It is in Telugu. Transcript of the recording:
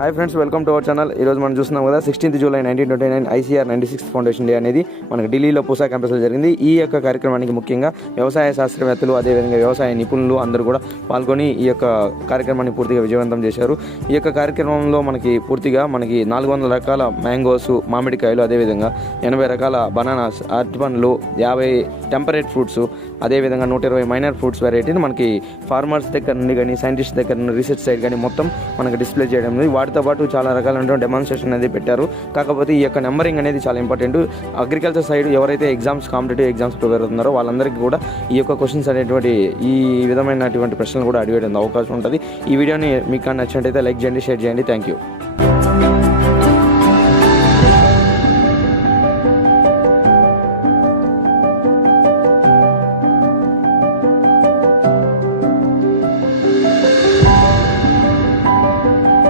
Hi friends, welcome to our channel. ఈరోజు మనం చూస్తున్నాం కదా 16th July 1929 ICAR 96th foundation day అనేది మనకు ఢిల్లీలో పూసా క్యాంపస్లో జరిగింది. ఈ యొక్క కార్యక్రమానికి ముఖ్యంగా వ్యవసాయ శాస్త్రవేత్తలు, అదేవిధంగా వ్యవసాయ నిపుణులు అందరూ కూడా పాల్గొని ఈ యొక్క కార్యక్రమాన్ని పూర్తిగా విజయవంతం చేశారు. ఈ యొక్క కార్యక్రమంలో మనకి 400 రకాల మ్యాంగోస్, మామిడికాయలు, అదేవిధంగా 80 రకాల బనానాస్, అరటి పండ్లు, 50 టెంపరేట్ ఫ్రూట్స్, అదేవిధంగా 120 మైనర్ ఫ్రూట్స్ వెరైటీని మనకి ఫార్మర్స్ దగ్గర నుండి కానీ, సైంటిస్ట్ దగ్గర నుండి, రీసెర్చ్ సైడ్ కానీ మొత్తం మనకు డిస్ప్లే చేయడం. వాటితో పాటు చాలా రకాలైనటువంటి డెమాన్స్ట్రేషన్ అనేది పెట్టారు. కాకపోతే ఈ యొక్క నెంబరింగ్ అనేది చాలా ఇంపార్టెంట్. అగ్రికల్చర్ సైడ్ ఎవరైతే కాంపిటేటివ్ ఎగ్జామ్స్ ప్రిపేర్ అవుతున్నారో వాళ్ళందరికీ కూడా ఈ యొక్క క్వశ్చన్స్ అనేటువంటి ఈ విధమైనటువంటి ప్రశ్నలు కూడా అడిగేటువంటి అవకాశం ఉంటుంది. ఈ వీడియోని మీకు నచ్చినట్టయితే లైక్ చేయండి, షేర్ చేయండి. Thank you.